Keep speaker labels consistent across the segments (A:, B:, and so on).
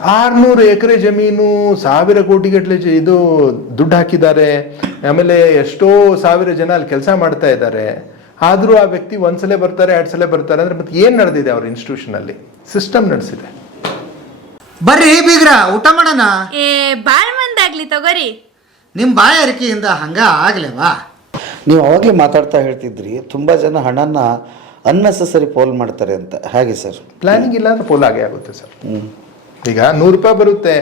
A: ಆರ್ನೂರು ಎಕರೆ ಜಮೀನು ಸಾವಿರ ಕೋಟಿಗಟ್ಟಲೆ ಇದು ದುಡ್ಡು ಹಾಕಿದ್ದಾರೆ. ಆಮೇಲೆ ಎಷ್ಟೋ ಸಾವಿರ ಜನ ಅಲ್ಲಿ ಕೆಲಸ ಮಾಡ್ತಾ ಇದ್ದಾರೆ. ಆದರೂ ಆ ವ್ಯಕ್ತಿ ಒಂದ್ಸಲ ಬರ್ತಾರೆ ಎರಡ್ ಸಲ ಬರ್ತಾರೆ ಅಂದ್ರೆ ಮತ್ತೆ ಏನ್ ನಡೆದಿದೆ ಅವ್ರ ಇನ್ಸ್ಟಿಟ್ಯೂಷನ್ ಅಲ್ಲಿ? ಸಿಸ್ಟಮ್ ನಡೆಸಿದೆ.
B: ಬರ್ರಿ ಬೀಗ್ರ ಊಟ ಮಾಡೋಣ?
C: ಏ ಬಾಳ್ ಮಂದಾಗ್ಲಿ ತಗೋರಿ.
B: ನಿಮ್ಮ ಬಾಯ ಅರಿಕೆಯಿಂದ ಹಂಗ ಆಗ್ಲೇವಾ?
D: ನೀವು ಅವಾಗಲೇ ಮಾತಾಡ್ತಾ ಹೇಳ್ತಿದ್ರಿ ತುಂಬಾ ಜನ ಹಣನ ಅನ್ನೆಸೆಸರಿ ಪೋಲ್ ಮಾಡ್ತಾರೆ ಅಂತ. ಹಾಗೆ ಸರ್.
A: ಪ್ಲಾನಿಂಗ್ ಇಲ್ಲ ಅಂದ್ರೆ ಪೋಲ್ ಆಗೇ ಆಗುತ್ತೆ ಸರ್. ಈಗ ನೂರು ರೂಪಾಯಿ ಬರುತ್ತೆ.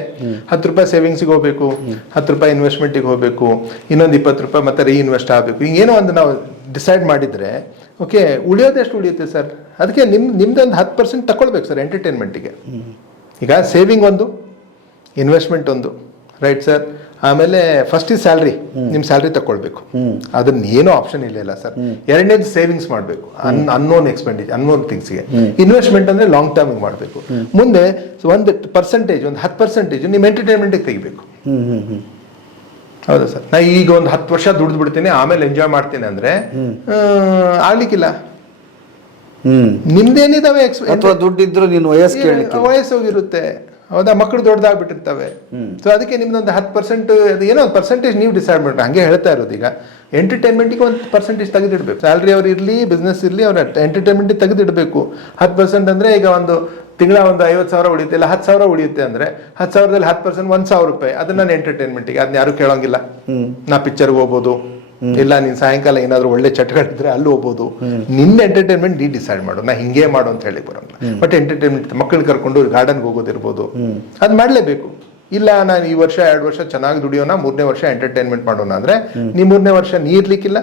A: ಹತ್ತು ರೂಪಾಯಿ ಸೇವಿಂಗ್ಸಿಗೆ ಹೋಗ್ಬೇಕು. ಹತ್ತು ರೂಪಾಯಿ ಇನ್ವೆಸ್ಟ್ಮೆಂಟಿಗೆ ಹೋಗ್ಬೇಕು. ಇನ್ನೊಂದು ಇಪ್ಪತ್ತು ರೂಪಾಯಿ ಮತ್ತೆ ರೀಇನ್ವೆಸ್ಟ್ ಆಗಬೇಕು. ಏನೋ ಒಂದು ನಾವು ಡಿಸೈಡ್ ಮಾಡಿದರೆ ಓಕೆ ಉಳಿಯೋದೆಷ್ಟು ಉಳಿಯುತ್ತೆ ಸರ್ ಅದಕ್ಕೆ ನಿಮ್ಮ ನಿಮ್ದೊಂದು ಹತ್ತು ಪರ್ಸೆಂಟ್ ತಗೊಳ್ಬೇಕು ಸರ್ ಎಂಟರ್ಟೈನ್ಮೆಂಟಿಗೆ ಈಗ ಸೇವಿಂಗ್ ಒಂದು ಇನ್ವೆಸ್ಟ್ಮೆಂಟ್ ಒಂದು ರೈಟ್ ಸರ್ ಆಮೇಲೆ ಫಸ್ಟ್ ಇಸ್ ಸ್ಯಾಲ್ರಿ ನಿಮ್ಮ ಸ್ಯಾಲ್ರಿ ತಗೊಳ್ಬೇಕು ಅದನ್ನ ಏನೋ ಆಪ್ಷನ್ ಇಲ್ಲ ಇಲ್ಲ ಸರ್ ಎರಡನೇದು ಸೇವಿಂಗ್ಸ್ ಮಾಡಬೇಕು. ಅನ್ ಅನ್ನೋನ್ ಎಕ್ಸ್ಪೆಂಡಿಚರ್ ಅನ್ನೋನ್ ಥಿಂಗ್ಸ್ಗೆ ಇನ್ವೆಸ್ಟ್ಮೆಂಟ್ ಅಂದ್ರೆ ಲಾಂಗ್ ಟರ್ಮ್ ಮಾಡಬೇಕು. ಮುಂದೆ ಒಂದು ಪರ್ಸೆಂಟೇಜ್ ಒಂದು ಹತ್ತು ಪರ್ಸೆಂಟೇಜ್ ನಿಮ್ಮ ಎಂಟರ್ಟೈನ್ಮೆಂಟಿಗೆ ತೆಗಿಬೇಕು. ಹೌದಾ ಸರ್ ನಾ ಈಗ ಒಂದು ಹತ್ತು ವರ್ಷ ದುಡ್ದು ಬಿಡ್ತೀನಿ ಆಮೇಲೆ ಎಂಜಾಯ್ ಮಾಡ್ತೀನಿ ಅಂದ್ರೆ ಆಗ್ಲಿಕ್ಕಿಲ್ಲ. ನಿಮ್ದೇನಿದಾವೆ
D: ಅಥವಾ ದುಡ್ಡಿದ್ರು ನೀನು ವಯಸ್ಸು
A: ವಯಸ್ಸು ಹೋಗಿರುತ್ತೆ. ಹೌದಾ? ಮಕ್ಕಳು ದೊಡ್ಡದಾಗ್ಬಿಟ್ಟಿರ್ತವೆ. ಸೊ ಅದಕ್ಕೆ ನಿಮ್ದೊಂದು ಹತ್ತು ಪರ್ಸೆಂಟ್ ಏನೋ ಒಂದು ಪರ್ಸೆಂಟೇಜ್ ನೀವು ಡಿಸೈಡ್ ಮಾಡ್ರಿ ಹಂಗೆ ಹೇಳ್ತಾ ಇರೋದು ಈಗ. ಎಂಟರ್ಟೈನ್ಮೆಂಟ್ಗೆ ಒಂದು ಪರ್ಸೆಂಟೇಜ್ ತೆಗೆದಿಡಬೇಕು. ಸ್ಯಾಲ್ರಿ ಅವ್ರು ಇರಲಿ ಬಿಸ್ನೆಸ್ ಇರಲಿ ಅವ್ರ ಎಂಟರ್ಟೈನ್ಮೆಂಟ್ ತೆಗೆದಿಡಬೇಕು. ಹತ್ತು ಪರ್ಸೆಂಟ್ ಅಂದರೆ ಈಗ ಒಂದು ತಿಂಗಳ ಒಂದು ಐವತ್ತು ಸಾವಿರ ಉಳಿಯುತ್ತೆ ಇಲ್ಲ ಹತ್ತು ಸಾವಿರ ಉಳಿಯುತ್ತೆ ಅಂದರೆ ಹತ್ತು ಸಾವಿರದಲ್ಲಿ ಹತ್ತು ಪರ್ಸೆಂಟ್ ಒಂದು ಸಾವಿರ ರೂಪಾಯಿ. ಅದನ್ನ ನಾನು ಎಂಟರ್ಟೈನ್ಮೆಂಟಿಗೆ ಅದನ್ನ ಯಾರು ಕೇಳೋಂಗಿಲ್ಲ. ನಾ ಪಿಕ್ಚರ್ಗೆ ಹೋಗ್ಬೋದು. ಇಲ್ಲ ನೀನ್ ಸಾಯಂಕಾಲ ಏನಾದ್ರು ಒಳ್ಳೆ ಚಟಗಳಿದ್ರೆ ಅಲ್ಲಿ ಹೋಗ್ಬೋದು. ನಿನ್ನ ಎಂಟರ್ಟೈನ್ಮೆಂಟ್ ನೀ ಡಿಸೈಡ್ ಮಾಡು. ನಾ ಹಿಂಗೆ ಮಾಡು ಅಂತ ಹೇಳಿ ಬರೋಣ ಬಟ್ ಎಂಟರ್ಟೈನ್ಮೆಂಟ್ ಮಕ್ಕಳನ್ನ ಕರ್ಕೊಂಡು ಗಾರ್ಡನ್ಗೆ ಹೋಗೋದಿರ್ಬೋದು. ಅದ್ ಮಾಡ್ಲೇಬೇಕು. ಇಲ್ಲ ನಾನು ಈ ವರ್ಷ ಎರಡು ವರ್ಷ ಚೆನ್ನಾಗಿ ದುಡಿಯೋಣ ಮೂರನೇ ವರ್ಷ ಎಂಟರ್ಟೈನ್ಮೆಂಟ್ ಮಾಡೋಣ ಅಂದ್ರೆ ನೀ ಮೂರನೇ ವರ್ಷ ನೀ ಇರ್ಲಿಕ್ಕಿಲ್ಲ.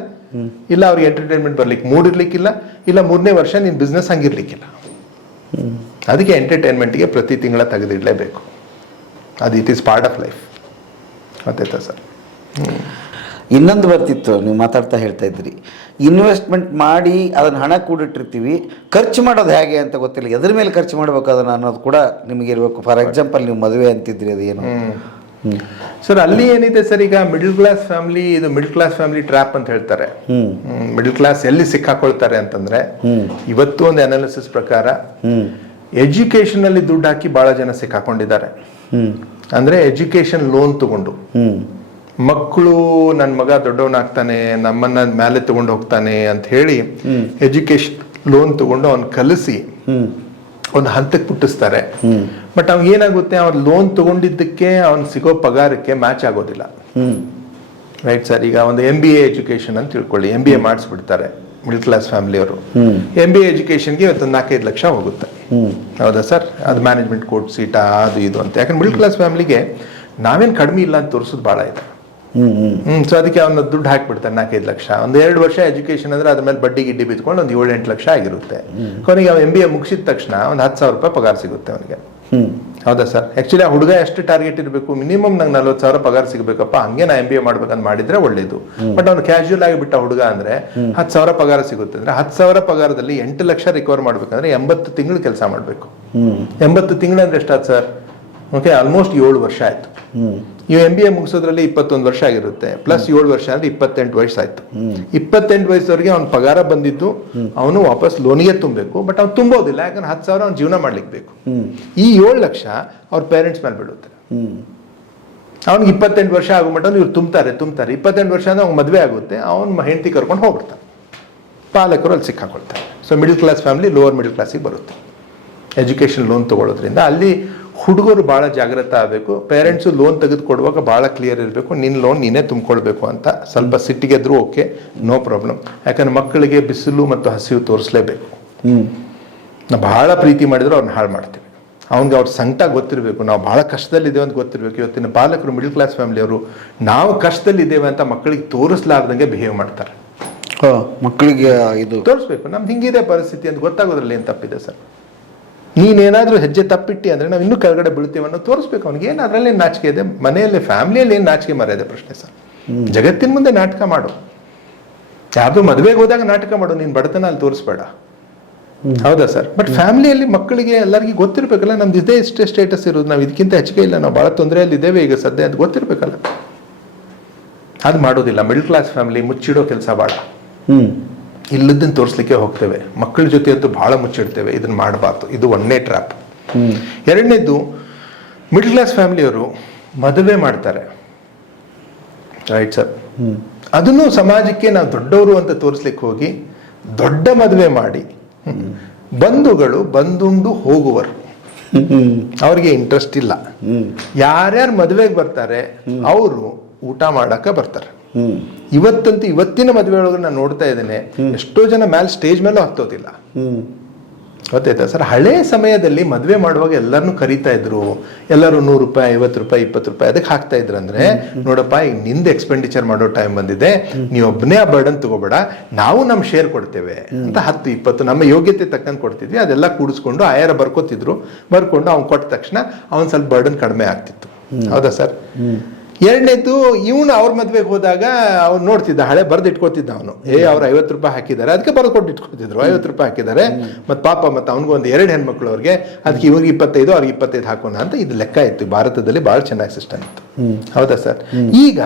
A: ಇಲ್ಲ ಅವ್ರಿಗೆ ಎಂಟರ್ಟೈನ್ಮೆಂಟ್ ಬರ್ಲಿಕ್ಕೆ ಮೂಡ್ ಇರ್ಲಿಕ್ಕಿಲ್ಲ. ಇಲ್ಲ ಮೂರನೇ ವರ್ಷ ನಿನ್ ಬಿಸ್ನೆಸ್ ಹಂಗಿರ್ಲಿಕ್ಕಿಲ್ಲ ಅದಕ್ಕೆ ಎಂಟರ್ಟೈನ್ಮೆಂಟ್ಗೆ ಪ್ರತಿ ತಿಂಗಳ ತೆಗೆದಿಡ್ಲೇಬೇಕು. ಅದು it is part of life ಗೊತ್ತಾಯ್ತಾ ಸರ್.
D: ಇನ್ನೊಂದು ಬರ್ತಿತ್ತು ನೀವು ಮಾತಾಡ್ತಾ ಹೇಳ್ತಾ ಇದ್ರಿ. ಇನ್ವೆಸ್ಟ್ಮೆಂಟ್ ಮಾಡಿ ಅದನ್ನು ಹಣ ಕೂಡಿಟ್ಟಿರ್ತೀವಿ. ಖರ್ಚು ಮಾಡೋದು ಹೇಗೆ ಅಂತ ಗೊತ್ತಿಲ್ಲ. ಎದ್ರ ಮೇಲೆ ಖರ್ಚು ಮಾಡಬೇಕು ಅದನ್ನು ಅನ್ನೋದು ಕೂಡ ನಿಮಗೆ ಇರಬೇಕು. ಫಾರ್ ಎಕ್ಸಾಂಪಲ್ ನೀವು ಮದುವೆ ಅಂತಿದ್ರಿ ಅದೇನು.
A: ಸರ್ ಅಲ್ಲಿ ಏನಿದೆ ಸರ್ ಈಗ ಮಿಡಲ್ ಕ್ಲಾಸ್ ಫ್ಯಾಮಿಲಿ ಇದು ಮಿಡಲ್ ಕ್ಲಾಸ್ ಫ್ಯಾಮಿಲಿ ಟ್ರ್ಯಾಪ್ ಅಂತ ಹೇಳ್ತಾರೆ. ಮಿಡಲ್ ಕ್ಲಾಸ್ ಎಲ್ಲಿ ಸಿಕ್ಕಾಕೊಳ್ತಾರೆ ಅಂತಂದ್ರೆ ಇವತ್ತು ಒಂದು ಅನಾಲಿಸಿಸ್ ಪ್ರಕಾರ ಎಜುಕೇಶನ್ ಅಲ್ಲಿ ದುಡ್ಡು ಹಾಕಿ ಬಹಳ ಜನ ಸಿಕ್ಕಾಕೊಂಡಿದ್ದಾರೆ. ಅಂದ್ರೆ ಎಜುಕೇಶನ್ ಲೋನ್ ತಗೊಂಡು. ಮಕ್ಕಳು ನನ್ನ ಮಗ ದೊಡ್ಡವನಾಗ್ತಾನೆ ನಮ್ಮನ್ನ ಮೇಲೆ ತಗೊಂಡು ಹೋಗ್ತಾನೆ ಅಂತ ಹೇಳಿ ಎಜುಕೇಶನ್ ಲೋನ್ ತಗೊಂಡು ಅವ್ನ್ ಕಲಿಸಿ ಒಂದು ಹಂತಕ್ಕೆ ಮುಟ್ಟಿಸ್ತಾರೆ ಬಟ್ ಅವ್ನಿಗೆ ಏನಾಗುತ್ತೆ ಅವ್ನು ಲೋನ್ ತಗೊಂಡಿದ್ದಕ್ಕೆ ಅವ್ನು ಸಿಗೋ ಪಗಾರಕ್ಕೆ ಮ್ಯಾಚ್ ಆಗೋದಿಲ್ಲ. ರೈಟ್ ಸರ್ ಈಗ ಒಂದು ಎಂ ಬಿ ಎ ಎಜುಕೇಶನ್ ಅಂತ ತಿಳ್ಕೊಳ್ಳಿ. ಎಂ ಬಿ ಎ ಮಾಡಿಸ್ಬಿಡ್ತಾರೆ ಮಿಡಲ್ ಕ್ಲಾಸ್ ಫ್ಯಾಮಿಲಿಯವರು ಎಂ ಬಿ ಎ ಎಜುಕೇಶನ್ಗೆ ಇವತ್ತು ನಾಲ್ಕೈದು ಲಕ್ಷ ಹೋಗುತ್ತೆ. ಹೌದಾ ಸರ್ ಅದು ಮ್ಯಾನೇಜ್ಮೆಂಟ್ ಕೋರ್ಟ್ ಸೀಟಾ ಅದು ಇದು ಅಂತ. ಯಾಕಂದ್ರೆ ಮಿಡಲ್ ಕ್ಲಾಸ್ ಫ್ಯಾಮಿಲಿಗೆ ನಾವೇನು ಕಡಿಮೆ ಇಲ್ಲ ಅಂತ ತೋರಿಸೋದು ಭಾಳ ಇದೆ. ಸೊ ಅದಕ್ಕೆ ಅವನ ದುಡ್ಡು ಹಾಕ್ಬಿಡ್ತಾನೆ ನಾಲ್ಕೈದು ಲಕ್ಷ. ಒಂದು ಎರಡು ವರ್ಷ ಎಜುಕೇಶನ್ ಅಂದ್ರೆ ಅದ್ರ ಮೇಲೆ ಬಡ್ಡಿ ಗಿಡ್ಡಿ ಬಿದ್ಕೊಂಡು ಒಂದು ಏಳು ಎಂಟು ಲಕ್ಷ ಆಗಿರುತ್ತೆ. ಕೊನೆಗೆ ಅವ್ನು ಎಂ ಬಿ ಎ ಮುಗಿಸಿದ ತಕ್ಷಣ ಒಂದು ಹತ್ತು ಸಾವಿರ ರೂಪಾಯಿ ಪಗಾರ ಸಿಗುತ್ತೆ ಅವನಿಗೆ.
D: ಹ್ಮ್.
A: ಹೌದಾ ಸರ್ ಆಕ್ಚುಲಿ ಆ ಹುಡುಗ ಎಷ್ಟು ಟಾರ್ಗೆಟ್ ಇರಬೇಕು? ಮಿನಿಮಮ್ ನಂಗೆ ನಲ್ವತ್ತು ಸಾವಿರ ಪಗಾರ ಸಿಗಬೇಕಪ್ಪ ಹಂಗೆ ನಾ ಎಂ ಬಿ ಎ ಮಾಡ್ಬೇಕಂತ ಮಾಡಿದ್ರೆ ಒಳ್ಳೇದು. ಬಟ್ ಅವ್ನು ಕ್ಯಾಶುಯಲ್ ಆಗಿ ಬಿಟ್ಟ ಹುಡುಗ ಅಂದ್ರೆ ಹತ್ತು ಸಾವಿರ ಪಗಾರ ಸಿಗುತ್ತೆ ಅಂದ್ರೆ ಹತ್ತು ಸಾವಿರ ಪಗಾರದಲ್ಲಿ ಎಂಟು ಲಕ್ಷ ರಿಕವರ್ ಮಾಡ್ಬೇಕಂದ್ರೆ ಎಂಬತ್ತು ತಿಂಗಳು ಕೆಲಸ ಮಾಡಬೇಕು.
D: ಹ್ಮ್.
A: ಎಂಬತ್ತು ತಿಂಗಳು ಅಂದ್ರೆ ಎಷ್ಟಾದ್ ಸರ್ ಓಕೆ ಆಲ್ಮೋಸ್ಟ್ ಏಳು ವರ್ಷ ಆಯ್ತು. ನೀವು ಎಂ ಬಿ ಎ ಮುಗಿಸೋದ್ರಲ್ಲಿ ಇಪ್ಪತ್ತೊಂದು ವರ್ಷ ಆಗಿರುತ್ತೆ. ಪ್ಲಸ್ ಏಳು ವರ್ಷ ಅಂದ್ರೆ ಇಪ್ಪತ್ತೆಂಟು ವಯಸ್ಸಾಯ್ತು ಇಪ್ಪತ್ತೆಂಟು ವಯಸ್ಸವರೆಗೆ ಅವ್ನ ಪಗಾರ ಬಂದಿದ್ದು ಅವನು ವಾಪಸ್ ಲೋನಿಗೆ ತುಂಬಬೇಕು ಬಟ್ ಅವ್ನು ತುಂಬೋದಿಲ್ಲ ಯಾಕಂದ್ರೆ ಹತ್ತು ಸಾವಿರ ಅವ್ನು ಜೀವನ ಮಾಡ್ಲಿಕ್ಕೆ ಬೇಕು. ಈ ಏಳು ಲಕ್ಷ ಅವ್ರ ಪೇರೆಂಟ್ಸ್ ಮೇಲೆ
D: ಬಿಡುತ್ತೆ
A: ಅವ್ನಿಗೆ ಇಪ್ಪತ್ತೆಂಟು ವರ್ಷ ಆಗೋ ಮಟ್ಟ ಇವ್ರು ತುಂಬ್ತಾರೆ ತುಂಬ್ತಾರೆ. ಇಪ್ಪತ್ತೆಂಟು ವರ್ಷ ಅಂದ್ರೆ ಅವ್ನು ಮದುವೆ ಆಗುತ್ತೆ ಅವ್ನ ಹೆಂಡತಿ ಕರ್ಕೊಂಡು ಹೋಗ್ಬಿಡ್ತಾನೆ. ಪಾಲಕರು ಅಲ್ಲಿ ಸಿಕ್ಕಾಕೊಳ್ತಾರೆ. So middle class family lower middle ಕ್ಲಾಸಿಗೆ ಬರುತ್ತೆ. ಎಜುಕೇಷನ್ ಲೋನ್ ತಗೊಳ್ಳೋದ್ರಿಂದ ಅಲ್ಲಿ ಹುಡುಗರು ಭಾಳ ಜಾಗ್ರತೆ ಆಗಬೇಕು. ಪೇರೆಂಟ್ಸು ಲೋನ್ ತೆಗೆದುಕೊಡುವಾಗ ಭಾಳ ಕ್ಲಿಯರ್ ಇರಬೇಕು. ನಿನ್ನ ಲೋನ್ ನೀನೇ ತುಂಬಿಕೊಳ್ಬೇಕು ಅಂತ ಸ್ವಲ್ಪ ಸಿಟ್ಟಿಗೆದ್ರು ಓಕೆ ನೋ ಪ್ರಾಬ್ಲಮ್ ಯಾಕಂದ್ರೆ ಮಕ್ಕಳಿಗೆ ಬಿಸಿಲು ಮತ್ತು ಹಸಿವು ತೋರಿಸಲೇಬೇಕು. ನಾವು ಬಹಳ ಪ್ರೀತಿ ಮಾಡಿದ್ರೆ ಅವ್ರನ್ನ ಹಾಳು ಮಾಡ್ತೀವಿ. ಅವ್ನಿಗೆ ಅವ್ರ ಸಂಕಟ ಗೊತ್ತಿರಬೇಕು. ನಾವು ಭಾಳ ಕಷ್ಟದಲ್ಲಿದ್ದೇವೆ ಅಂತ ಗೊತ್ತಿರಬೇಕು. ಇವತ್ತಿನ ಬಾಲಕರು ಮಿಡಲ್ ಕ್ಲಾಸ್ ಫ್ಯಾಮಿಲಿಯವರು ನಾವು ಕಷ್ಟದಲ್ಲಿದ್ದೇವೆ ಅಂತ ಮಕ್ಕಳಿಗೆ ತೋರಿಸ್ಲಾರ್ದಂಗೆ ಬಿಹೇವ್ ಮಾಡ್ತಾರೆ.
D: ಮಕ್ಕಳಿಗೆ ಇದು
A: ತೋರಿಸ್ಬೇಕು. ನಮ್ದು ಹಿಂಗಿದೆ ಪರಿಸ್ಥಿತಿ ಅಂತ ಗೊತ್ತಾಗೋದ್ರಲ್ಲಿ ಏನು ತಪ್ಪಿದೆ ಸರ್? ನೀನೇನಾದ್ರೂ ಹೆಜ್ಜೆ ತಪ್ಪಿಟ್ಟಿ ಅಂದ್ರೆ ನಾವು ಇನ್ನೂ ಕೆಳಗಡೆ ಬೀಳ್ತೀವಿ ಅನ್ನೋ ತೋರಿಸ್ಬೇಕು ಅವ್ನಿಗೆ. ಏನು ಅದರಲ್ಲಿ ನಾಚಿಕೆ ಇದೆ? ಮನೆಯಲ್ಲಿ ಫ್ಯಾಮಿಲಿಯಲ್ಲಿ ಏನು ನಾಚಿಕೆ ಮರ್ಯಾದೆ ಪ್ರಶ್ನೆ ಸರ್? ಜಗತ್ತಿನ ಮುಂದೆ ನಾಟಕ ಮಾಡು. ಯಾರ್ದು ಮದುವೆಗೆ ಹೋದಾಗ ನಾಟಕ ಮಾಡು ನೀನು ಬಡತನ ಅಲ್ಲಿ ತೋರಿಸ್ಬೇಡ. ಹೌದಾ ಸರ್? ಬಟ್ ಫ್ಯಾಮಿಲಿಯಲ್ಲಿ ಮಕ್ಕಳಿಗೆ ಎಲ್ಲರಿಗೂ ಗೊತ್ತಿರಬೇಕಲ್ಲ ನಮ್ದು ಇದೇ ಇಷ್ಟೇ ಸ್ಟೇಟಸ್ ಇರೋದು ನಾವು ಇದಕ್ಕಿಂತ ಹೆಚ್ಚಿಗೆ ಇಲ್ಲ ನಾವು ಭಾಳ ತೊಂದರೆಯಲ್ಲಿ ಇದ್ದೇವೆ ಈಗ ಸದ್ಯ ಅದು ಗೊತ್ತಿರಬೇಕಲ್ಲ. ಅದು ಮಾಡೋದಿಲ್ಲ ಮಿಡಲ್ ಕ್ಲಾಸ್ ಫ್ಯಾಮಿಲಿ ಮುಚ್ಚಿಡೋ ಕೆಲಸ ಭಾಳ ಇಲ್ಲದನ್ನ ತೋರಿಸ್ಲಿಕ್ಕೆ ಹೋಗ್ತೇವೆ. ಮಕ್ಕಳ ಜೊತೆ ಅಂತೂ ಬಹಳ ಮುಚ್ಚಿಡ್ತೇವೆ. ಇದನ್ನ ಮಾಡಬಾರ್ದು. ಇದು ಒಂದನೇ ಟ್ರ್ಯಾಪ್. ಎರಡನೇದು ಮಿಡ್ಲ್ ಕ್ಲಾಸ್ ಫ್ಯಾಮಿಲಿಯವರು ಮದುವೆ ಮಾಡ್ತಾರೆ. ರೈಟ್ ಸರ್ ಅದನ್ನು ಸಮಾಜಕ್ಕೆ ನಾವು ದೊಡ್ಡವರು ಅಂತ ತೋರಿಸ್ಲಿಕ್ಕೆ ಹೋಗಿ ದೊಡ್ಡ ಮದುವೆ ಮಾಡಿ ಬಂಧುಗಳು ಬಂದುಂಡು ಹೋಗುವರು. ಅವ್ರಿಗೆ ಇಂಟ್ರೆಸ್ಟ್ ಇಲ್ಲ. ಯಾರ್ಯಾರು ಮದುವೆಗೆ ಬರ್ತಾರೆ ಅವರು ಊಟ ಮಾಡಕ್ಕೆ ಬರ್ತಾರೆ. ಇವತ್ತಂತೂ ಇವತ್ತಿನ ಮದುವೆ ಒಳಗೆ ನಾನು ನೋಡ್ತಾ ಇದ್ದೇನೆ ಎಷ್ಟೋ ಜನ ಮ್ಯಾಲ್ ಸ್ಟೇಜ್ ಮೇಲೂ ಹತ್ತೋದಿಲ್ಲ. ಗೊತ್ತಾಯ್ತಾ? ಸರ್ ಹಳೆ ಸಮಯದಲ್ಲಿ ಮದುವೆ ಮಾಡುವಾಗ ಎಲ್ಲರನ್ನು ಕರೀತಾ ಇದ್ರು ಎಲ್ಲರೂ ನೂರು ರೂಪಾಯಿ ಐವತ್ತು ರೂಪಾಯಿ ಇಪ್ಪತ್ತು ರೂಪಾಯಿ ಅದಕ್ಕೆ ಹಾಕ್ತಾ ಇದ್ರು ಅಂದ್ರೆ ನೋಡಪ್ಪ ಈಗ ನಿಂದ ಎಕ್ಸ್ಪೆಂಡಿಚರ್ ಮಾಡೋ ಟೈಮ್ ಬಂದಿದೆ ನೀವು ಒಬ್ಬನೇ ಆ ಬರ್ಡನ್ ತಗೋಬೇಡ ನಾವು ನಮ್ಮ ಶೇರ್ ಕೊಡ್ತೇವೆ ಅಂತ ಹತ್ತು ಇಪ್ಪತ್ತು ನಮ್ಮ ಯೋಗ್ಯತೆ ತಕ್ಕಂಗೆ ಕೊಡ್ತಿದ್ವಿ ಅದೆಲ್ಲ ಕೂಡಿಸ್ಕೊಂಡು ಆಯಾರ ಬರ್ಕೋತಿದ್ರು ಬರ್ಕೊಂಡು ಅವ್ನು ಕೊಟ್ಟ ತಕ್ಷಣ ಅವ್ನ್ ಸ್ವಲ್ಪ ಬರ್ಡನ್ ಕಡಿಮೆ ಆಗ್ತಿತ್ತು. ಹೌದಾ ಸರ್? ಎರಡನೇದು ಇವನು ಅವ್ರ ಮದುವೆಗೆ ಹೋದಾಗ ಅವ್ನು ನೋಡ್ತಿದ್ದ ಹಳೆ ಬರ್ದು ಇಟ್ಕೋತಿದ್ದ ಅವನು. ಏ ಅವ್ರು ಐವತ್ತು ರೂಪಾಯಿ ಹಾಕಿದ್ದಾರೆ. ಅದಕ್ಕೆ ಬರೆದು ಕೊಟ್ಟು ಇಟ್ಕೊತಿದ್ರು ಐವತ್ತು ರೂಪಾಯಿ ಹಾಕಿದ್ದಾರೆ. ಮತ್ತೆ ಪಾಪ ಮತ್ತೆ ಅವ್ನಿಗೂ ಒಂದು ಎರಡು ಹೆಣ್ಮಕ್ಳು ಅವ್ರಿಗೆ ಅದಕ್ಕೆ ಇವ್ರಿಗೆ ಇಪ್ಪತ್ತೈದು ಅವ್ರಿಗೆ ಇಪ್ಪತ್ತೈದು ಹಾಕೋಣ ಅಂತ ಇದು ಲೆಕ್ಕ ಇತ್ತು. ಭಾರತದಲ್ಲಿ ಭಾಳ ಚೆನ್ನಾಗಿ ಸಿಸ್ಟಮ್ ಇತ್ತು. ಹೌದಾ ಸರ್? ಈಗ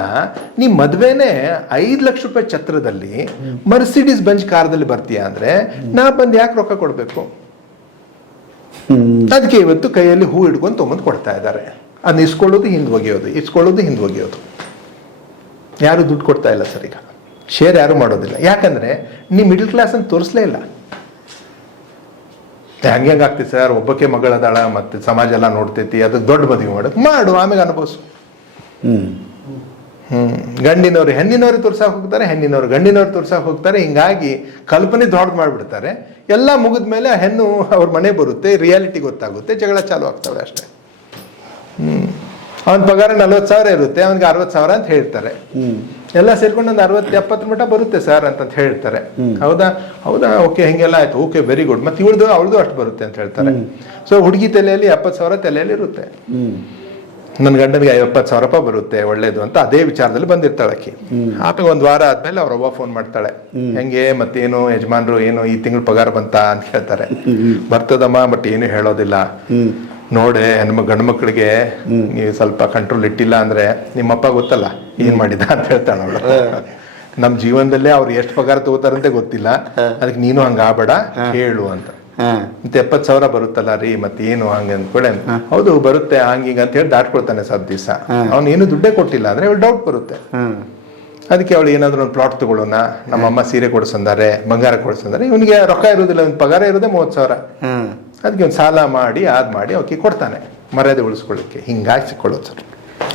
A: ನಿಮ್ಮ ಮದುವೆನೇ ಐದು ಲಕ್ಷ ರೂಪಾಯಿ ಛತ್ರದಲ್ಲಿ ಮರ್ಸಿಡೀಸ್ ಬಂಜ್ ಕಾರ್ದಲ್ಲಿ ಬರ್ತೀಯಾ ಅಂದ್ರೆ ನಾ ಬಂದು ಯಾಕೆ ರೊಕ್ಕ ಕೊಡಬೇಕು? ಅದಕ್ಕೆ ಇವತ್ತು ಕೈಯಲ್ಲಿ ಹೂ ಹಿಡ್ಕೊಂಡು ತೊಗೊಂಡು ಕೊಡ್ತಾ ಇದ್ದಾರೆ. ಅದನ್ನ ಇಸ್ಕೊಳ್ಳೋದು ಹಿಂದೆ ಒಗೆಯೋದು ಇಸ್ಕೊಳ್ಳೋದು ಹಿಂದೆ ಒಗೆಯೋದು ಯಾರು ದುಡ್ಡು ಕೊಡ್ತಾ ಇಲ್ಲ ಸರ್ ಈಗ? ಶೇರ್ ಯಾರು ಮಾಡೋದಿಲ್ಲ. ಯಾಕಂದ್ರೆ ನೀ ಮಿಡಲ್ ಕ್ಲಾಸ್ ಅಂತ ತೋರಿಸ್ಲೇ ಇಲ್ಲ. ಹಂಗೆ ಹೆಂಗೆ ಆಗ್ತೈತೆ ಸರ್? ಒಬ್ಬಕ್ಕೆ ಮಗಳದಾಳ ಮತ್ತೆ ಸಮಾಜ ಎಲ್ಲ ನೋಡ್ತೈತಿ ಅದಕ್ಕೆ ದೊಡ್ಡ ಮದುವೆ ಮಾಡೋದು ಮಾಡು ಆಮೇಲೆ ಅನುಭವಿಸು.
D: ಹ್ಮ್.
A: ಹ್ಮ್. ಗಂಡಿನವ್ರು ಹೆಣ್ಣಿನವ್ರು ತೋರ್ಸಕ್ ಹೋಗ್ತಾರೆ ಹೆಣ್ಣಿನವ್ರು ಗಂಡಿನವ್ರು ತೋರ್ಸಕ್ ಹೋಗ್ತಾರೆ. ಹಿಂಗಾಗಿ ಕಲ್ಪನೆ ದೊಡ್ಡ ಮಾಡಿಬಿಡ್ತಾರೆ. ಎಲ್ಲ ಮುಗಿದ ಮೇಲೆ ಆ ಹೆಣ್ಣು ಅವ್ರ ಮನೆ ಬರುತ್ತೆ ರಿಯಾಲಿಟಿ ಗೊತ್ತಾಗುತ್ತೆ ಜಗಳ ಚಾಲು ಆಗ್ತವೆ ಅಷ್ಟೇ. ಅವನ ಪಗಾರ ನಲ್ವತ್ತು ಸಾವಿರ ಇರುತ್ತೆ ಅವನಿಗೆ ಅರವತ್ತು ಸಾವಿರ ಅಂತ ಹೇಳ್ತಾರೆ. ಎಲ್ಲ ಸೇರ್ಕೊಂಡು ಒಂದು ಅರವತ್ತು ಎಪ್ಪತ್ತು ಮಟ್ಟ ಬರುತ್ತೆ ಸರ್ ಅಂತ ಹೇಳ್ತಾರೆ. ಹೌದಾ? ಹೌದಾ? ಓಕೆ ಹಿಂಗೆಲ್ಲ ಆಯ್ತು. ಓಕೆ ವೆರಿ ಗುಡ್ ಮತ್ತೆ ಇವಳ್ದು ಅವಳದು ಅಷ್ಟು ಬರುತ್ತೆ ಅಂತ ಹೇಳ್ತಾರೆ. ಸೊ ಹುಡುಗಿ ತಲೆಯಲ್ಲಿ ಎಪ್ಪತ್ತು ಸಾವಿರ ತಲೆಯಲ್ಲಿ ಇರುತ್ತೆ. ನನ್ನ ಗಂಡನಿಗೆ ಎಪ್ಪತ್ತು ಸಾವಿರ ರೂಪಾಯಿ ಬರುತ್ತೆ ಒಳ್ಳೇದು ಅಂತ ಅದೇ ವಿಚಾರದಲ್ಲಿ ಬಂದಿರ್ತಾಳೆ ಆಕಿ. ಆಮೇಲೆ ಒಂದು ವಾರ ಆದ್ಮೇಲೆ ಅವ್ರ ಅವ್ವ ಫೋನ್ ಮಾಡ್ತಾಳೆ. ಹೆಂಗೆ ಮತ್ತೇನು ಯಜಮಾನ್ರು ಏನು ಈ ತಿಂಗಳು ಪಗಾರ ಬಂತ ಅಂತ ಹೇಳ್ತಾರೆ. ಬರ್ತದಮ್ಮ ಬಟ್ ಏನು ಹೇಳೋದಿಲ್ಲ. ನೋಡೆ ನಮ್ಮ ಗಂಡು ಮಕ್ಕಳಿಗೆ ನೀವು ಸ್ವಲ್ಪ ಕಂಟ್ರೋಲ್ ಇಟ್ಟಿಲ್ಲ ಅಂದ್ರೆ ನಿಮ್ಮಪ್ಪ ಗೊತ್ತಲ್ಲ ಏನ್ ಮಾಡಿದ ಅಂತ ಹೇಳ್ತಾಳೆ ಅವಳು. ನಮ್ ಜೀವನದಲ್ಲೇ ಅವ್ರು ಎಷ್ಟು ಪಗಾರ ತಗೋತಾರಂತೆ ಗೊತ್ತಿಲ್ಲ. ಅದಕ್ಕೆ ನೀನು ಹಂಗ ಆಬೇಡ ಹೇಳು ಅಂತ. ಮತ್ತೆ ಎಪ್ಪತ್ತು ಸಾವಿರ ಬರುತ್ತಲ್ಲ ರೀ ಮತ್ತೆ ಏನು ಹಂಗೆ ಅಂದ್ಕೊಳ್ಳೆ ಹೌದು ಬರುತ್ತೆ ಹಂಗ ಹಿಂಗ ಅಂತ ಹೇಳಿ ದಾಟ್ಕೊಳ್ತಾನೆ ಸದ್ ದಿವಸ. ಅವ್ನು ಏನು ದುಡ್ಡೇ ಕೊಟ್ಟಿಲ್ಲ ಅಂದ್ರೆ ಅವಳು ಡೌಟ್ ಬರುತ್ತೆ. ಅದಕ್ಕೆ ಅವಳು ಏನಾದ್ರು ಒಂದು ಪ್ಲಾಟ್ ತಗೊಳ್ಳೋಣ ನಮ್ಮ ಅಮ್ಮ ಸೀರೆ ಕೊಡ್ಸಂದಾರೆ ಬಂಗಾರ ಕೊಡ್ಸಂದಾರೆ ಇವನಿಗೆ ರೊಕ್ಕ ಇರೋದಿಲ್ಲ ಒಂದು ಪಗಾರ ಇರೋದೇ ಮೂವತ್ತು ಸಾವಿರ. ಅದಕ್ಕೆ ಒಂದು ಸಾಲ ಮಾಡಿ ಆದ್ ಮಾಡಿ ಅವಕ್ಕೆ ಕೊಡ್ತಾನೆ. ಮರ್ಯಾದೆ ಉಳಿಸ್ಕೊಳ್ಳಿಕ್ಕೆ. ಹಿಂಗಾಗಿ ಸಿಕ್ಕೊಳ್ಳೋದು ಸರ್.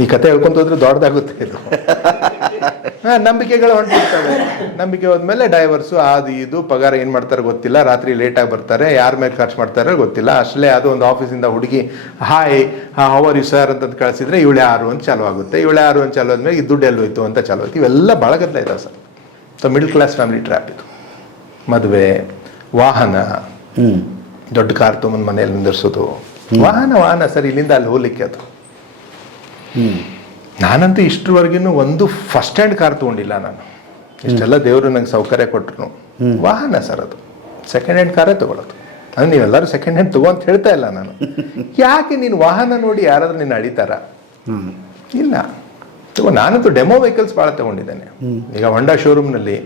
A: ಈ ಕತೆ ಹೇಳ್ಕೊಂತ ಹೋದ್ರೆ ದೊಡ್ಡದಾಗುತ್ತೆ ಇದು. ಹಾ, ನಂಬಿಕೆಗಳು ಹೊಂಟಿರ್ತವೆ. ನಂಬಿಕೆ ಹೋದ್ಮೇಲೆ ಡೈವರ್ಸು ಅದು ಇದು ಪಗಾರ ಏನು ಮಾಡ್ತಾರೆ ಗೊತ್ತಿಲ್ಲ. ರಾತ್ರಿ ಲೇಟಾಗಿ ಬರ್ತಾರೆ. ಯಾರ ಮೇಲೆ ಖರ್ಚು ಮಾಡ್ತಾರೆ ಗೊತ್ತಿಲ್ಲ. ಅಷ್ಟೇ ಅದು ಒಂದು ಆಫೀಸಿಂದ ಹುಡುಗಿ ಹಾಯ್ ಹವರ್ ಯು ಸರ್ ಅಂತ ಕಳಿಸಿದ್ರೆ ಇವಳು ಯಾರು? ಅಂತ ಚಾಲು ಆಗುತ್ತೆ. ಇವಳು ಯಾರು? ಅಂತ ಚಾಲು ಆದ್ಮೇಲೆ ಈ ದುಡ್ಡು ಎಲ್ಲೋಯ್ತು? ಅಂತ ಚಾಲು ಆಯ್ತು ಇವೆಲ್ಲ ಭಾಳ ಗದ್ದಲ ಇದಾವೆ sir. So middle class family trap ಇದು. ಮದುವೆ ವಾಹನ ದೊಡ್ಡ ಕಾರ್ ತೊಗೊಂಡು ಮನೆಯಲ್ಲಿ ನಿಂದಿರ್ಸೋದು. ವಾಹನ ವಾಹನ ಸರ್ ಇಲ್ಲಿಂದ ಅಲ್ಲಿ ಹೋಗ್ಲಿಕ್ಕೆ ಅದು. ನಾನಂತೂ ಇಷ್ಟರವರೆಗಿನೂ ಒಂದು ಫಸ್ಟ್ ಹ್ಯಾಂಡ್ ಕಾರ್ ತೊಗೊಂಡಿಲ್ಲ ನಾನು. ಇಷ್ಟೆಲ್ಲ ದೇವರು ನಂಗೆ ಸೌಕರ್ಯ ಕೊಟ್ಟರು ವಾಹನ ಸರ್ ಅದು. ಸೆಕೆಂಡ್ ಹ್ಯಾಂಡ್ ಕಾರೇ ತಗೊಳ್ಳೋದು ಅಂದ್ರೆ ನೀವೆಲ್ಲರೂ ಸೆಕೆಂಡ್ ಹ್ಯಾಂಡ್ ತಗೋ ಅಂತ ಹೇಳ್ತಾ ಇಲ್ಲ ನಾನು. ಯಾಕೆ ನೀನು ವಾಹನ ನೋಡಿ ಯಾರಾದ್ರೂ ನೀನು
D: ಅಡಿತಾರ?
A: ಇಲ್ಲ. ತಗೋ ನಾನಂತೂ ಡೆಮೋ ವೆಹಿಕಲ್ಸ್ ಭಾಳ ತಗೊಂಡಿದ್ದೇನೆ. ಈಗ ಹೊಂಡಾ ಶೋರೂಮ್ನಲ್ಲಿ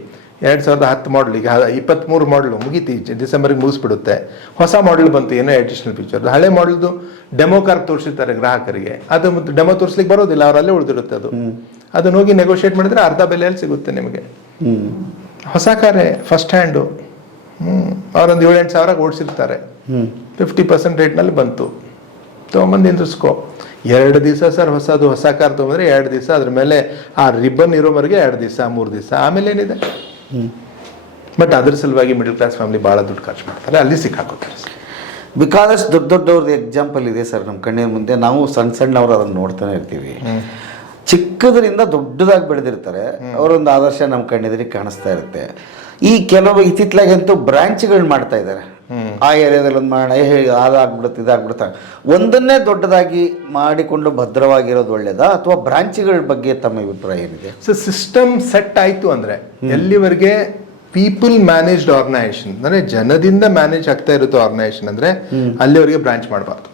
A: ಎರಡು ಸಾವಿರದ ಹತ್ತು ಮಾಡಲ್ ಈಗ ಇಪ್ಪತ್ತ್ಮೂರು ಮಾಡಲು ಮುಗೀತಿ ಡಿಸೆಂಬರ್ಗೆ ಮುಗಿಸ್ಬಿಡುತ್ತೆ. ಹೊಸ ಮಾಡಲ್ ಬಂತು ಏನೋ ಅಡಿಷನಲ್ ಫೀಚರ್ ಹಳೆ ಮಾಡಲ್ದು ಡೆಮೋ ಕಾರ್ ತೋರಿಸಿರ್ತಾರೆ ಗ್ರಾಹಕರಿಗೆ. ಅದು ಮತ್ತು ಡೆಮೋ ತೋರಿಸ್ಲಿಕ್ಕೆ ಬರೋದಿಲ್ಲ ಅವರಲ್ಲೇ ಉಳಿದಿರುತ್ತೆ ಅದು. ಅದನ್ನ ಹೋಗಿ ನೆಗೋಷಿಯೇಟ್ ಮಾಡಿದ್ರೆ ಅರ್ಧ ಬೆಲೆಯಲ್ಲಿ ಸಿಗುತ್ತೆ ನಿಮಗೆ. ಹೊಸ ಕಾರೇ ಫಸ್ಟ್ ಹ್ಯಾಂಡು ಹ್ಞೂ ಅವರೊಂದು ಏಳೆಂಟು ಸಾವಿರ ಓಡಿಸಿರ್ತಾರೆ. ಫಿಫ್ಟಿ ಪರ್ಸೆಂಟ್ ರೇಟ್ನಲ್ಲಿ ಬಂತು. ತೊಗೊಂಬಂದು ನಿಂದಿಸ್ಕೋ ಎರಡು ದಿವಸ ಸರ್ ಹೊಸದು ಹೊಸ ಕಾರ್ ತೊಗೊಂಡ್ರೆ ಎರಡು ದಿವಸ. ಅದ್ರ ಮೇಲೆ ಆ ರಿಬ್ಬನ್ ಇರೋವರೆಗೆ ಎರಡು ದಿವಸ ಮೂರು ದಿವಸ. ಆಮೇಲೆ ಏನಿದೆ? ಬಟ್ ಅದ್ರ ಸಲುವಾಗಿ ಮಿಡಲ್ ಕ್ಲಾಸ್ ಫ್ಯಾಮಿಲಿ ಭಾಳ ದುಡ್ಡು ಖರ್ಚು ಮಾಡ್ತಾರೆ. ಅಲ್ಲಿ ಸಿಕ್ಕಾಕೋತಾರೆ
D: ಬಿಕಾಸ್ ದೊಡ್ಡ ದೊಡ್ಡವ್ರದ್ದು ಎಕ್ಸಾಂಪಲ್ ಇದೆ ಸರ್ ನಮ್ಮ ಕಣ್ಣಿನ ಮುಂದೆ. ನಾವು ಸಣ್ಣ ಸಣ್ಣವ್ರು ಅದನ್ನು ನೋಡ್ತಾನೆ ಇರ್ತೀವಿ. ಚಿಕ್ಕದರಿಂದ ದೊಡ್ಡದಾಗಿ ಬೆಳೆದಿರ್ತಾರೆ. ಅವರೊಂದು ಆದರ್ಶ ನಮ್ಮ ಕಣ್ಣೆದುರಿಗೆ ಕಾಣಿಸ್ತಾ ಇರುತ್ತೆ. ಈ ಕೆಲವು ಇತ್ತಿತ್ಲಾಗಂತೂ ಬ್ರಾಂಚ್ಗಳನ್ನ ಮಾಡ್ತಾ ಇದ್ದಾರೆ. ಆ ಏರಿಯಾದಲ್ಲಿ ಒಂದು ಮಾಡೋಣ ಹೇಗೆ ಅದಾಗ್ಬಿಡುತ್ತೆ ಇದಾಗ್ಬಿಡುತ್ತೆ. ಒಂದನ್ನೇ ದೊಡ್ಡದಾಗಿ ಮಾಡಿಕೊಂಡು ಭದ್ರವಾಗಿರೋದು ಒಳ್ಳೇದಾ? ಅಥವಾ ಬ್ರಾಂಚ್ಗಳ ಬಗ್ಗೆ ತಮ್ಮ ಅಭಿಪ್ರಾಯ ಏನಿದೆ?
A: ಸೊ ಸಿಸ್ಟಮ್ ಸೆಟ್ ಆಯ್ತು ಅಂದ್ರೆ ಎಲ್ಲಿವರೆಗೆ ಪೀಪಲ್ ಮ್ಯಾನೇಜ್ಡ್ ಆರ್ಗನೈಸೇಷನ್ ಅಂದರೆ ಜನದಿಂದ ಮ್ಯಾನೇಜ್ ಆಗ್ತಾ ಇರುತ್ತೆ ಆರ್ಗನೈಸೇಷನ್ ಅಂದ್ರೆ ಅಲ್ಲಿವರೆಗೆ ಬ್ರಾಂಚ್ ಮಾಡಬಾರ್ದು.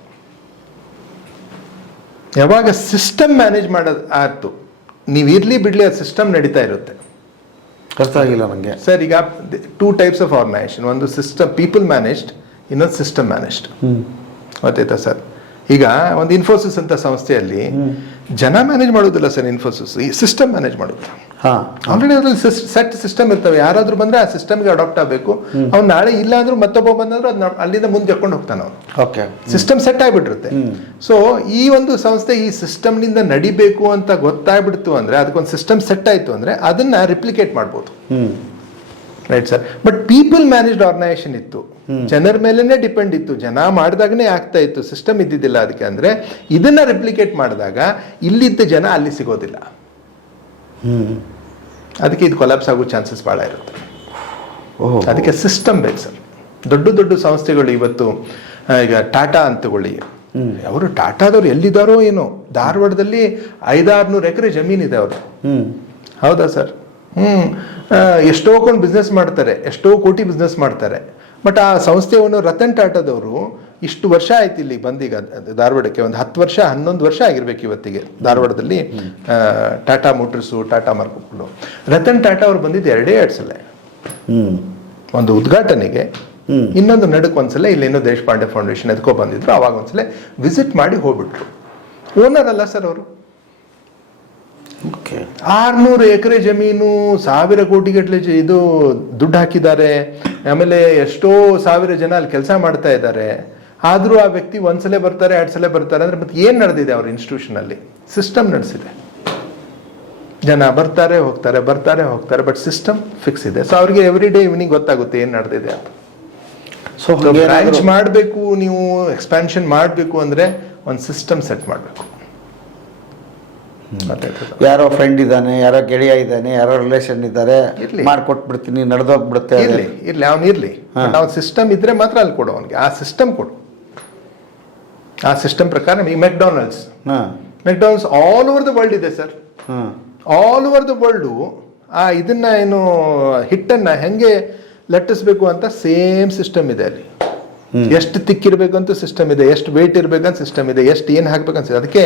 A: ಯಾವಾಗ ಸಿಸ್ಟಮ್ ಮ್ಯಾನೇಜ್ ಮಾಡೋದು ಆಯ್ತು ನೀವು ಇರಲಿ ಬಿಡ್ಲಿ ಅದು ಸಿಸ್ಟಮ್ ನಡೀತಾ ಇರುತ್ತೆ.
D: ಅರ್ಥ ಆಗಿಲ್ಲ ನನಗೆ
A: ಸರ್ ಈಗ ಟೂ ಟೈಪ್ಸ್ ಆಫ್ ಆರ್ಗನೈಸೇಷನ್ ಒಂದು ಸಿಸ್ಟಮ್ ಪೀಪಲ್ ಮ್ಯಾನೇಜ್ಡ್ ಇನ್ನೊಂದು ಸಿಸ್ಟಮ್ ಮ್ಯಾನೇಜ್ಡ್ ಗೊತ್ತಾಯ್ತಾ ಸರ್ ಈಗ ಒಂದು ಇನ್ಫೋಸಿಸ್ ಅಂತ ಸಂಸ್ಥೆಯಲ್ಲಿ ಜನ ಮ್ಯಾನೇಜ್ ಮಾಡೋದಿಲ್ಲ ಸರ್ ಇನ್ಫೋಸಿಸ್ ಈ ಸಿಸ್ಟಮ್ ಮ್ಯಾನೇಜ್ ಮಾಡುತ್ತೆ
D: ಹಾಂ.
A: ಆಲ್ರೆಡಿ ಅದ್ರಲ್ಲಿ ಸೆಟ್ ಸಿಸ್ಟಮ್ ಇರ್ತವೆ. ಯಾರಾದ್ರೂ ಬಂದ್ರೆ ಆ ಸಿಸ್ಟಮ್ಗೆ ಅಡಾಪ್ಟ್ ಆಗಬೇಕು. ಅವ್ನು ನಾಳೆ ಇಲ್ಲ ಅಂದ್ರೂ ಮತ್ತೊಬ್ಬ ಬಂದ್ರೆ ಅದ್ ಅಲ್ಲಿಂದ ಮುಂದೆ ಹಾಕೊಂಡು ಹೋಗ್ತಾನೆ ಅವನು.
D: ಓಕೆ.
A: ಸಿಸ್ಟಮ್ ಸೆಟ್ ಆಗಿಬಿಟ್ಟಿರುತ್ತೆ. ಸೊ ಈ ಒಂದು ಸಂಸ್ಥೆ ಈ ಸಿಸ್ಟಮ್ನಿಂದ ನಡಿಬೇಕು ಅಂತ ಗೊತ್ತಾಗ್ಬಿಡ್ತು ಅಂದ್ರೆ ಅದಕ್ಕೊಂದು ಸಿಸ್ಟಮ್ ಸೆಟ್ ಆಯ್ತು ಅಂದ್ರೆ ಅದನ್ನ ರಿಪ್ಲಿಕೇಟ್ ಮಾಡ್ಬೋದು. Right sir but people managed organisation ಇತ್ತು. ಜನರ ಮೇಲೇನೆ ಡಿಪೆಂಡ್ ಇತ್ತು. ಜನ ಮಾಡಿದಾಗನೇ ಆಗ್ತಾ ಇತ್ತು. ಸಿಸ್ಟಮ್ ಇದ್ದಿದ್ದಿಲ್ಲ ಅದಕ್ಕೆ ಅಂದ್ರೆ ಇದನ್ನ ರೆಪ್ಲಿಕೇಟ್ ಮಾಡಿದಾಗ ಇಲ್ಲಿದ್ದ ಜನ ಅಲ್ಲಿ ಸಿಗೋದಿಲ್ಲ.
D: ಹ್ಞೂ
A: ಅದಕ್ಕೆ ಇದು ಕೊಲಾಪ್ಸ್ ಆಗೋ ಚಾನ್ಸಸ್ ಭಾಳ ಇರುತ್ತೆ.
D: ಓಹ್.
A: ಅದಕ್ಕೆ ಸಿಸ್ಟಮ್ ಬೇಕು ಸರ್ ದೊಡ್ಡ ದೊಡ್ಡ ಸಂಸ್ಥೆಗಳು ಇವತ್ತು ಈಗ ಟಾಟಾ ಅಂತ ತಗೊಳ್ಳಿ. ಅವರು ಟಾಟಾದವ್ರು ಎಲ್ಲಿದ್ದಾರೋ ಏನೋ. ಧಾರವಾಡದಲ್ಲಿ ಐದಾರ್ನೂರು ಎಕರೆ ಜಮೀನಿದೆ ಅವರು.
D: ಹ್ಞೂ
A: ಹೌದಾ ಸರ್ ಹ್ಞೂ ಎಷ್ಟೋ ಕೊಂಡು ಬಿಸ್ನೆಸ್ ಮಾಡ್ತಾರೆ ಎಷ್ಟೋ ಕೋಟಿ ಬಿಸ್ನೆಸ್ ಮಾಡ್ತಾರೆ. ಬಟ್ ಆ ಸಂಸ್ಥೆಯನ್ನು ರತನ್ ಟಾಟಾದವರು ಇಷ್ಟು ವರ್ಷ ಆಯ್ತು ಇಲ್ಲಿ ಬಂದೀಗ ಧಾರವಾಡಕ್ಕೆ ಒಂದು ಹತ್ತು ವರ್ಷ ಹನ್ನೊಂದು ವರ್ಷ ಆಗಿರ್ಬೇಕು ಇವತ್ತಿಗೆ ಧಾರವಾಡದಲ್ಲಿ. ಟಾಟಾ ಮೋಟರ್ಸು ಟಾಟಾ ಮಾರ್ಕೆಟ್ಗಳು ರತನ್ ಟಾಟಾ ಅವ್ರು ಬಂದಿದ್ದು ಎರಡೇ ಎರಡು ಸಲ. ಒಂದು ಉದ್ಘಾಟನೆಗೆ. ಇನ್ನೊಂದು ನಡುಕ್ ಒಂದ್ಸಲ ಇಲ್ಲೇನೋ ದೇಶಪಾಂಡೆ ಫೌಂಡೇಶನ್ ಎದ್ಕೊ ಬಂದಿದ್ರು ಅವಾಗ ಒಂದ್ಸಲ ವಿಸಿಟ್ ಮಾಡಿ ಹೋಗ್ಬಿಟ್ರು. ಓನರ್ ಅಲ್ಲ ಸರ್ ಅವರು. ಆರ್ನೂರು ಎಕರೆ ಜಮೀನು ಸಾವಿರ ಕೋಟಿಗಟ್ಟಲೆ ಇದು ದುಡ್ಡು ಹಾಕಿದ್ದಾರೆ. ಆಮೇಲೆ ಎಷ್ಟೋ ಸಾವಿರ ಜನ ಅಲ್ಲಿ ಕೆಲಸ ಮಾಡ್ತಾ ಇದ್ದಾರೆ. ಆದರೂ ಆ ವ್ಯಕ್ತಿ ಒಂದ್ಸಲ ಬರ್ತಾರೆ, ಎರಡು ಸಲ ಬರ್ತಾರೆ ಅಂದ್ರೆ ಮತ್ತೆ ಏನು ನಡೆದಿದೆ ಅವ್ರ ಇನ್ಸ್ಟಿಟ್ಯೂಷನ್ ಅಲ್ಲಿ? ಸಿಸ್ಟಮ್ ನಡೆಸಿದೆ. ಜನ ಬರ್ತಾರೆ, ಹೋಗ್ತಾರೆ ಬರ್ತಾರೆ, ಹೋಗ್ತಾರೆ ಬಟ್ ಸಿಸ್ಟಮ್ ಫಿಕ್ಸ್ ಇದೆ. ಸೊ ಅವ್ರಿಗೆ ಎವ್ರಿ ಡೇ ಇವ್ನಿಂಗ್ ಗೊತ್ತಾಗುತ್ತೆ ಏನು ನಡೆದಿದೆ ಅಂತ.
D: ಸೊ
A: ಬ್ರಾಂಚ್ ಮಾಡಬೇಕು, ನೀವು ಎಕ್ಸ್ಪ್ಯಾನ್ಷನ್ ಮಾಡಬೇಕು ಅಂದ್ರೆ ಒಂದು ಸಿಸ್ಟಮ್ ಸೆಟ್ ಮಾಡಬೇಕು.
D: ಯಾರೋ ಫ್ರೆಂಡ್ ಇದ್ದಾನೆ ಯಾರೋ ಗೆಳೆಯ ಇದ್ದಾನೆ ಯಾರೋ ರಿಲೇಷನ್ ಇದ್ದಾರೆ. ಮಾಡ್ಕೊಟ್ಬಿಡ್ತೀನಿ ನಡೆದೋಗ್ಬಿಡುತ್ತೆ
A: ಇರ್ಲಿ ಇರ್ಲಿ ಅವ್ನು ಇರ್ಲಿ. ಅವ್ನು ಸಿಸ್ಟಮ್ ಇದ್ರೆ ಮಾತ್ರ ಅಲ್ಲಿ ಕೊಡು ಅವನಿಗೆ. ಆ ಸಿಸ್ಟಮ್ ಕೊಡು. ಆ ಸಿಸ್ಟಮ್ ಪ್ರಕಾರ ಈಗ ಮೆಕ್ಡೊನಾಲ್ಡ್ಸ್
D: ಹಾಂ.
A: McDonald's all over the world ಇದೆ sir all over the world ಆ ಇದನ್ನ ಏನು ಹಿಟ್ಟನ್ನ ಹೆಂಗೆ ಲಟ್ಟಿಸ್ಬೇಕು ಅಂತ ಸೇಮ್ ಸಿಸ್ಟಮ್ ಇದೆ ಅಲ್ಲಿ. ಎಷ್ಟು ತಿಕ್ಕಿರ್ಬೇಕಂತ ಸಿಸ್ಟಮ್ ಇದೆ ಎಷ್ಟು ವೇಟ್ ಇರ್ಬೇಕಂತ ಸಿಸ್ಟಮ್ ಇದೆ ಎಷ್ಟು ಏನು ಹಾಕ್ಬೇಕಂತ ಅದಕ್ಕೆ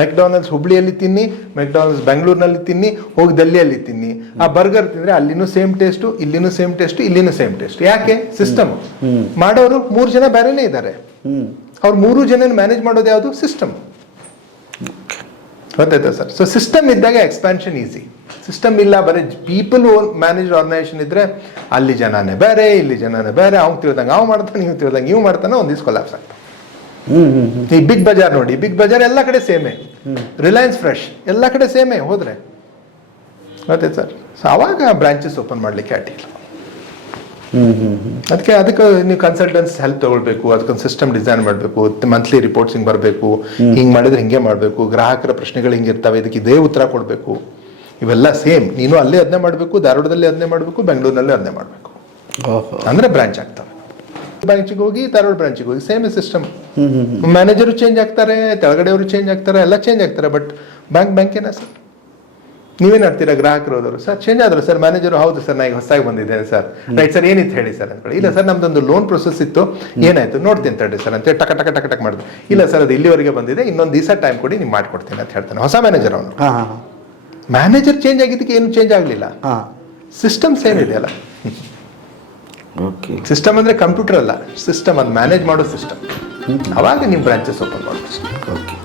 A: ಮೆಕ್ಡಾನಲ್ಡ್ಸ್ ಹುಬ್ಳಿಯಲ್ಲಿ ತಿನ್ನಿ ಮೆಕ್ಡಾನಲ್ಡ್ಸ್ ಬೆಂಗಳೂರಿನಲ್ಲಿ ತಿನ್ನಿ ಹೋಗಿ ದಲ್ಲಿಯಲ್ಲಿ ತಿನ್ನಿ. ಆ ಬರ್ಗರ್ ತಿಂದ್ರೆ ಅಲ್ಲಿನೂ ಸೇಮ್ ಟೇಸ್ಟು ಇಲ್ಲಿನೂ ಸೇಮ್ ಟೇಸ್ಟ್ ಇಲ್ಲಿನೂ ಸೇಮ್ ಟೇಸ್ಟ್ ಯಾಕೆ? ಸಿಸ್ಟಮ್ ಮಾಡೋರು ಮೂರು ಜನ ಬೇರೆನೇ ಇದ್ದಾರೆ.
D: ಅವ್ರ
A: ಅವ್ರು ಮೂರು ಜನ ಮ್ಯಾನೇಜ್ ಮಾಡೋದು ಯಾವುದು? ಸಿಸ್ಟಮ್ ಗೊತ್ತಾಯ್ತಾ ಸರ್? ಸೊ ಸಿಸ್ಟಮ್ ಇದ್ದಾಗ ಎಕ್ಸ್ಪ್ಯಾನ್ಷನ್ ಈಸಿ ಸಿಸ್ಟಮ್ ಇಲ್ಲ ಬರೀ ಪೀಪಲ್ ಓನ್ ಮ್ಯಾನೇಜ್ ಆರ್ಗನೈಸೇಷನ್ ಇದ್ರೆ ಅಲ್ಲಿ ಜನನೇ ಬೇರೆ ಇಲ್ಲಿ ಜನನೇ ಬೇರೆ ಅವ್ನು ತಿಳ್ದಂಗೆ ಅವ್ನು ಮಾಡ್ತಾನೆ ನೀವು ತಿಳ್ದಂಗೆ ಇವ್ ಮಾಡ್ತಾನೆ ಒಂದು ದಿವಸ ಕೊಲ್ಯಾಪ್ಸ್
D: ಹ್ಞೂ
A: ಈ ಬಿಗ್ ಬಜಾರ್ ನೋಡಿ ಬಿಗ್ ಬಜಾರ್ ಎಲ್ಲ ಕಡೆ ಸೇಮೆ. ರಿಲಯನ್ಸ್ ಫ್ರೆಶ್ ಎಲ್ಲ ಕಡೆ ಸೇಮೆ ಹೋದ್ರೆ. ಮತ್ತೆ ಸರ್ ಸೊ ಅವಾಗ ಬ್ರಾಂಚಸ್ ಓಪನ್ ಮಾಡ್ಲಿಕ್ಕೆ ಅಡ್ಡಿಲ್ಲ ಅದಕ್ಕೆ ಅದಕ್ಕೆ ನೀವು ಕನ್ಸಲ್ಟೆನ್ಸ್ ಹೆಲ್ಪ್ ತಗೊಳ್ಬೇಕು ಅದಕ್ಕೊಂದು ಸಿಸ್ಟಮ್ ಡಿಸೈನ್ ಮಾಡಬೇಕು ಮಂತ್ಲಿ ರಿಪೋರ್ಟ್ಸ್ ಹಿಂಗೆ ಬರಬೇಕು ಹಿಂಗೆ ಮಾಡಿದ್ರೆ ಹಿಂಗೆ ಮಾಡಬೇಕು ಗ್ರಾಹಕರ ಪ್ರಶ್ನೆಗಳು ಹಿಂಗಿರ್ತವೆ ಇದಕ್ಕೆ ಇದೇ ಉತ್ತರ ಕೊಡಬೇಕು. ಇವೆಲ್ಲ ಸೇಮ್. ನೀನು ಅಲ್ಲೇ ಅದನ್ನೇ ಮಾಡಬೇಕು ಧಾರವಾಡದಲ್ಲಿ ಅದನ್ನೇ ಮಾಡಬೇಕು ಬೆಂಗಳೂರಿನಲ್ಲಿ ಅದನ್ನೇ ಮಾಡಬೇಕು. ಅಂದರೆ ಬ್ರಾಂಚ್ ಆಗ್ತವೆ. ಬ್ರಾಂಚಿಗೆ ಹೋಗಿ ಧಾರವಾಡ ಬ್ರಾಂಚಿಗೆ ಹೋಗಿ ಸೇಮ್ ಸಿಸ್ಟಮ್ ಮ್ಯಾನೇಜರು ಚೇಂಜ್ ಆಗ್ತಾರೆ ತೆಳಗಡೆಯವರು ಚೇಂಜ್ ಆಗ್ತಾರೆ ಎಲ್ಲ ಚೇಂಜ್ ಆಗ್ತಾರೆ ಬಟ್ ಬ್ಯಾಂಕ್ ಬ್ಯಾಂಕೇನ ಸರ್? ನೀವೇನು ಆಡ್ತೀರಾ ಗ್ರಾಹಕರು ಹೋದವರು? ಸರ್ ಚೇಂಜ್ ಆದ್ರು ಸರ್ ಮ್ಯಾನೇಜರು ಹೌದು ಸರ್ ನಾ ಈಗ ಹೊಸದಾಗಿ ಬಂದಿದ್ದೇನೆ ಸರ್. ರೈಟ್ ಸರ್ ಏನಿತ್ತು ಹೇಳಿ ಸರ್ ಅಂತ ಇಲ್ಲ ಸರ್ ನಮ್ದೊಂದು ಲೋನ್ ಪ್ರೊಸೆಸ್ ಇತ್ತು. ಏನಾಯ್ತು? ನೋಡ್ತೀನಿ ತಡ್ರಿ ಸರ್ ಅಂತ ಟಕ ಟಕ ಟಕ ಟಕ್ ಮಾಡಿದ್ರು. ಇಲ್ಲ ಸರ್ ಅದು ಇಲ್ಲಿವರೆಗೆ ಬಂದಿದೆ ಇನ್ನೊಂದು ದಿವಸ ಟೈಮ್ ಕೊಡಿ ನೀವು ಮಾಡ್ಕೊಡ್ತೀನಿ ಅಂತ ಹೇಳ್ತಾನೆ ಹೊಸ ಮ್ಯಾನೇಜರ್ ಅವನು.
D: ಹಾಂ ಹಾಂ ಹಾಂ.
A: ಮ್ಯಾನೇಜರ್ ಚೇಂಜ್ ಆಗಿದ್ದಕ್ಕೆ ಏನು ಚೇಂಜ್ ಆಗಲಿಲ್ಲ?
D: ಹಾಂ.
A: ಸಿಸ್ಟಮ್ ಸೇಮ್ ಇದೆಯಲ್ಲ
D: ಓಕೆ
A: ಸಿಸ್ಟಮ್ ಅಂದ್ರೆ ಕಂಪ್ಯೂಟರ್ ಅಲ್ಲ. ಸಿಸ್ಟಮ್ ಅದು ಮ್ಯಾನೇಜ್ ಮಾಡೋ ಸಿಸ್ಟಮ್ ಅವಾಗ ನಿಮ್ಮ ಬ್ರಾಂಚಸ್ ಓಪನ್ ಮಾಡೋದು
D: ಓಕೆ